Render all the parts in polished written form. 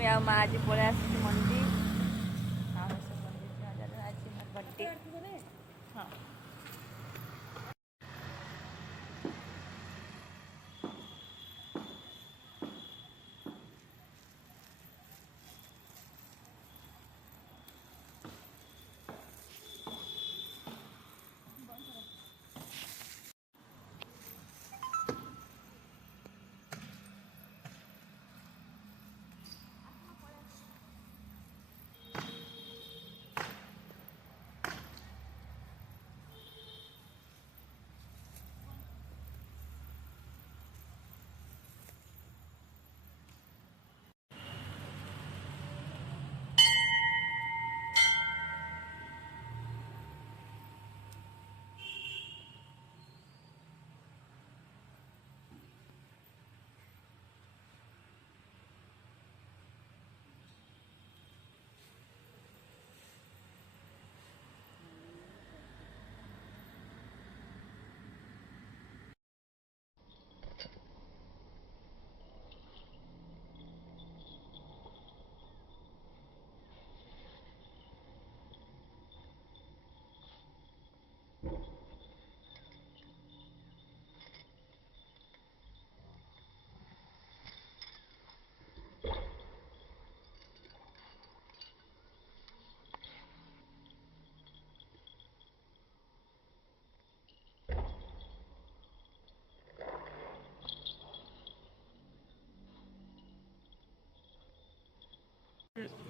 मुझे आ माँ आज पड़े आस मंडी आज बर्थडे हाँ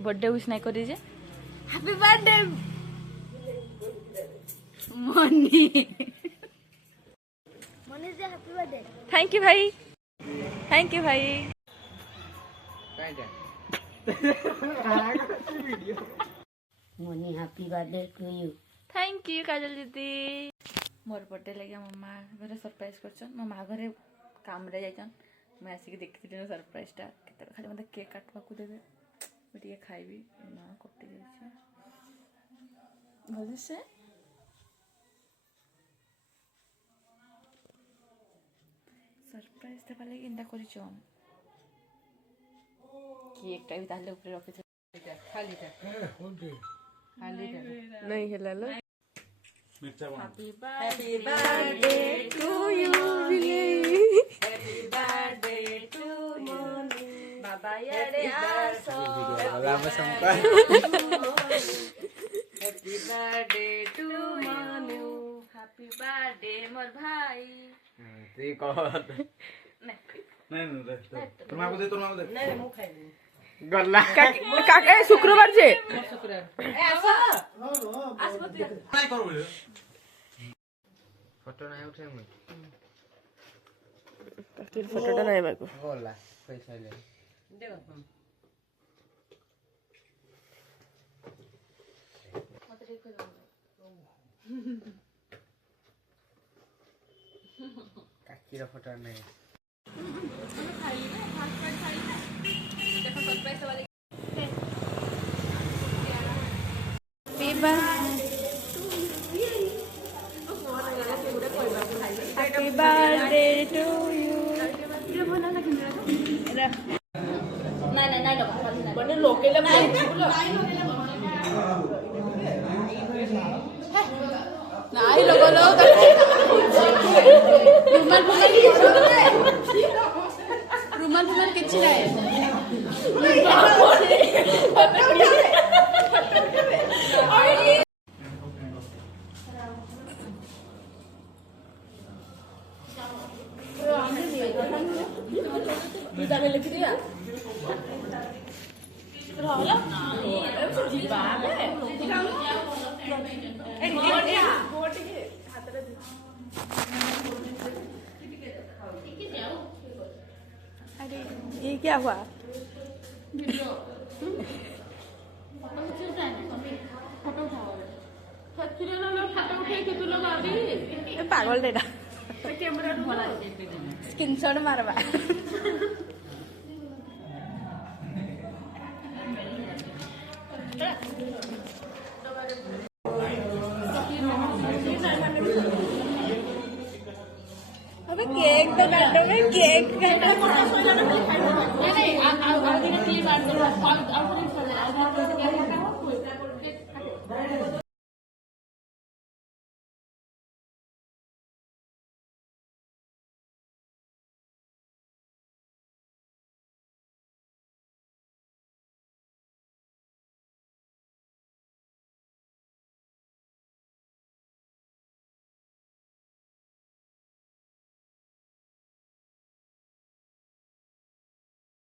बर्थडे विश नहीं करी जे हैप्पी बर्थडे मनी मनी जे हैप्पी बर्थडे थैंक यू भाई Mani happy birthday to you thank you Kajal दीदी मोर बर्थडे लगे मो माँ घरे सरप्राइज करछन मो माँ घरे काम रे जाइछन मैं आसिक देखि सरप्राइज टा केते खाली मते केक काटवा को देबे मुझे खाइबी ना कटि जाइछे भल से सरप्राइज देबा लागि इंदा करिछन केक टा भी ताले ऊपर रखे खाली नहीं हेला लो happy birthday to you happy birthday to Mani बाबा यारे आसो happy birthday to Manu happy birthday मोर भाई ते कह नहीं तुम आपको दे नहीं मुंह खाई गल्ला काका शुक्रवार जे शुक्रवार ए आसो नहीं करो बोले फोटो नहीं उठे मैं तेरे फोटोटा नहीं बाको गल्ला पैसा ले दे मत देखो काकीरा फोटो नहीं खाई ना फास्ट फूड खाई ना देखो सरप्राइज वाले पीबा हैप्पी बर्थडे टू यू ये बना ना किंद्रा नहीं लगा बने लोकेला नहीं लगलो रुमाल किछि नाही लिख दिया अरे ये क्या हुआ पागल डेटा स्क्रीनशॉट मारवा अबे केक तो काटो में केक ଆଉ